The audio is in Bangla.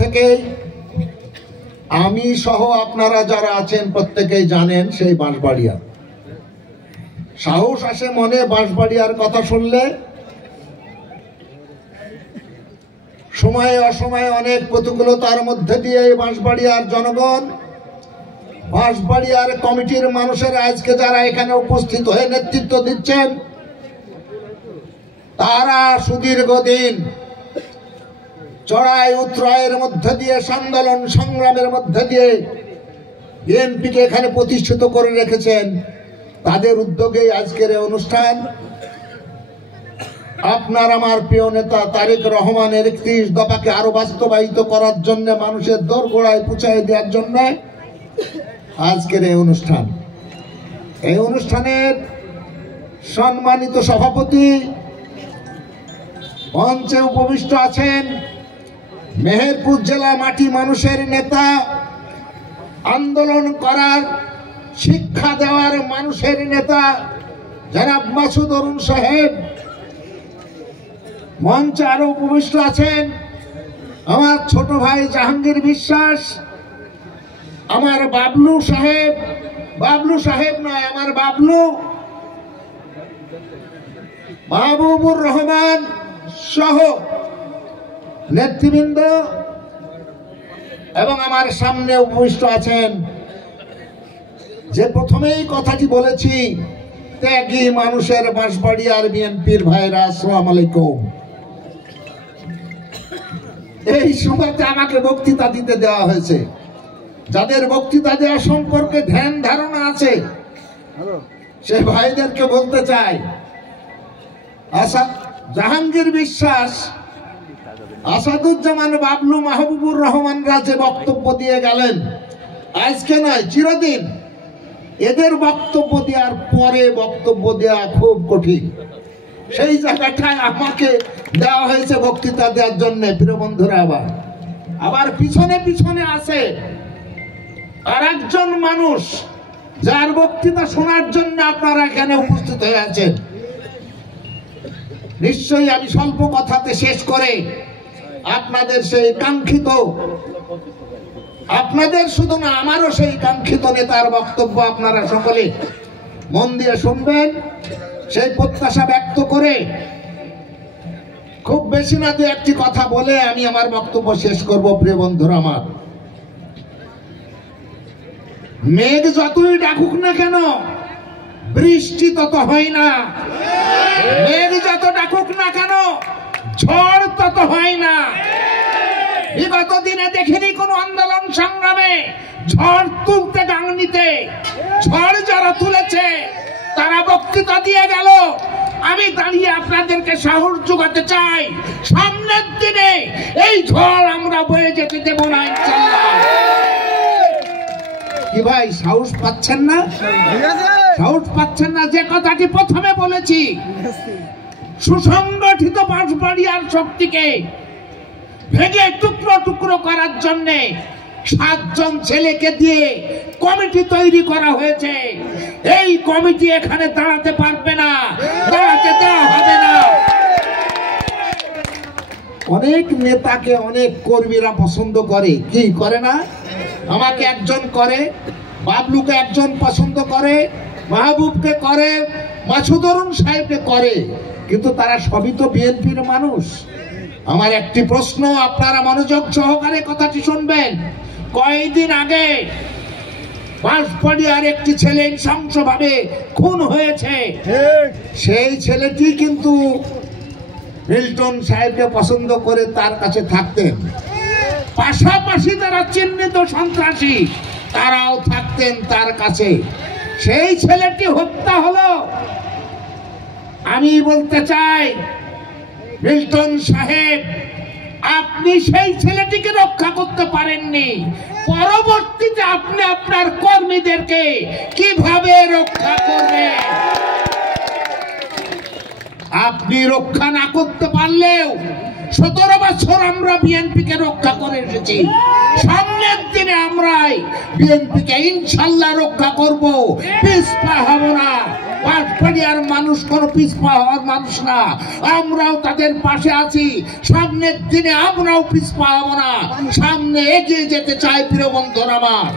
থেকেই আমি সহ আপনারা যারা আছেন প্রত্যেকেই জানেন সেই বাঁশবাড়িয়া। সাহস আসে মনে বাঁশবাড়িয়ার কথা শুনলে। সময়ে অসময়ে অনেক প্রতিকূলতার মধ্যে দিয়ে বাঁশবাড়িয়ার জনগণ, বাঁশবাড়িয়ার কমিটির মানুষেরা আজকে যারা এখানে উপস্থিত হয়ে নেতৃত্ব দিচ্ছেন, তারা সুদীর্ঘদিন চড়াই উতরাইয়ের মধ্যে দিয়ে, আন্দোলন সংগ্রামের মধ্যে দিয়ে বিএনপিকে এখানে প্রতিষ্ঠিত করে রেখেছেন। তাদের উদ্যোগেই আজকের এই অনুষ্ঠান। আপনার আমার প্রিয় নেতা তারেক রহমানের 31 দফাকে আরো বাস্তবায়িত করার জন্য, মানুষের দোরগোড়ায় পৌঁছায় দেওয়ার জন্য আজকের এই অনুষ্ঠান। এই অনুষ্ঠানের সম্মানিত সভাপতি মঞ্চে উপবিষ্ট আছেন মেহেরপুর জেলা মাটি মানুষের নেতা, আন্দোলন করার, শিক্ষা দেওয়ার মানুষের নেতা জনাব মাসুদ অরুণ সাহেব। মঞ্চে আরো উপবিষ্ট আছেন আমার ছোট ভাই জাহাঙ্গীর বিশ্বাস, আমার বাবলু সাহেব, বাবলু সাহেব নয় আমার বাবলু, মাহবুবুর রহমান সহ নেতৃবৃন্দ, এবং আমার সামনে উপবিষ্ট আছেন যে প্রথমেই কথাটি বলেছি, ত্যাগী মানুষের বাঁশবাড়িয়ার বিএনপির ভাইরা। আসসালামু আলাইকুম। এই সময়তে আমাকে বক্তৃতা দিতে দেওয়া হয়েছে। যাদের বক্তৃতা দেওয়া সম্পর্কে ধ্যান ধারণা আছে সে ভাইদেরকে বলতে চাই, জাহাঙ্গীর বিশ্বাস, আসাদুজ্জামান, বাবলু, মাহবুবুর রহমানরা যে বক্তব্য দিয়ে গেলেন, আজকে নয় চিরদিন এদের বক্তব্য দেওয়ার পরে বক্তব্য দেওয়া খুব কঠিন। সেই জায়গাটায় আমাকে দেওয়া হয়েছে বক্তৃতা দেওয়ার জন্য। প্রিয় বন্ধুরা, আবার পিছনে পিছনে আছে আর একজন মানুষ যার বক্তৃতা শোনার জন্য আপনারা এখানে উপস্থিত হয়ে আছেন। নিশ্চয়ই আমি স্বল্প কথাতে শেষ করে আপনাদের সেই কাঙ্ক্ষিত, আপনাদের শুধু না আমারও সেই কাঙ্ক্ষিত নেতার বক্তব্য আপনারা সকলে মন দিয়ে শুনবেন, সেই প্রত্যাশা ব্যক্ত করে খুব বেশি না দু একটি কথা বলে আমি আমার বক্তব্য শেষ করব। প্রিয় বন্ধুরা আমার, মেঘ যতই ডাকুক না কেন বৃষ্টি তত হয় না, মেঘ যত ডাকুক না কেন ঝড় তত হয় না। বিগত দিনে দেখিনি কোন আন্দোলন সংগ্রামে ঝড় তুলতে ডাঙ্গিতে, ঝড় যারা তুলেছে তারা বক্তৃতা দিয়ে গেল। আমি দাঁড়িয়ে আপনাদেরকে সাহস যোগাতে চাই, সামনের দিনে এই ঝড় আমরা বয়ে যেতে দেব না ইনশাআল্লাহ। কি ভাই সাহস পাচ্ছেন না? সাহস পাচ্ছেন না? যে কথাটি প্রথমে বলেছি, সুসংগঠিত বাঁশবাড়িয়ার শক্তিকে ভেঙে টুকরো টুকরো করার জন্য 7 জন ছেলেকে দিয়ে কমিটি তৈরি করা হয়েছে। এই কমিটি এখানে দাঁড়াতে পারবে না, দাঁড়াতে দেওয়া হবে না। অনেক নেতাকে অনেক কর্মীরা পছন্দ করে, কি করে না? আমাকে একজন করে, বাবলুকে একজন পছন্দ করে, মাহবুবকে করে, মাসুদ অরুণ সাহেবকে করে, কিন্তু তারা সবই তো বিএনপির মানুষ। আমার একটি প্রশ্ন, আপনারা মনোযোগ সহকারে কথাটি শুনবেন। কয়েকদিন আগে বাঁশবাড়িয়ার একটি ছেলে নৃশংসভাবে খুন হয়েছে। সেই ছেলেটি কিন্তু মিল্টন সাহেবকে পছন্দ করে তার কাছে থাকতেন, পাশাপাশি যারা চিহ্নিত সন্ত্রাসী তারাও থাকতেন তার কাছে। সেই ছেলেটি হত্যা হলো। আমি বলতে চাই, মিল্টন সাহেব, আপনি সেই ছেলেটিকে রক্ষা করতে পারেননি, পরবর্তীতে আপনি আপনার কর্মীদেরকে কিভাবে রক্ষা করবেন? আপনি রক্ষা না করতে পারলেও 17 বছর আমরা বিএনপিকে রক্ষা করে এসেছি। সামনের দিনে আমরাই বিএনপিকে ইনশাআল্লাহ রক্ষা করব, পিছপা হব না। বাঁশবাড়িয়ার মানুষ কোন পিছপা হওয়ার মানুষ না, আমরাও তাদের পাশে আছি। সামনের দিনে আমরাও পিছপা হব না, সামনে এগিয়ে যেতে চাই প্রিয় বন্ধুরা আমার।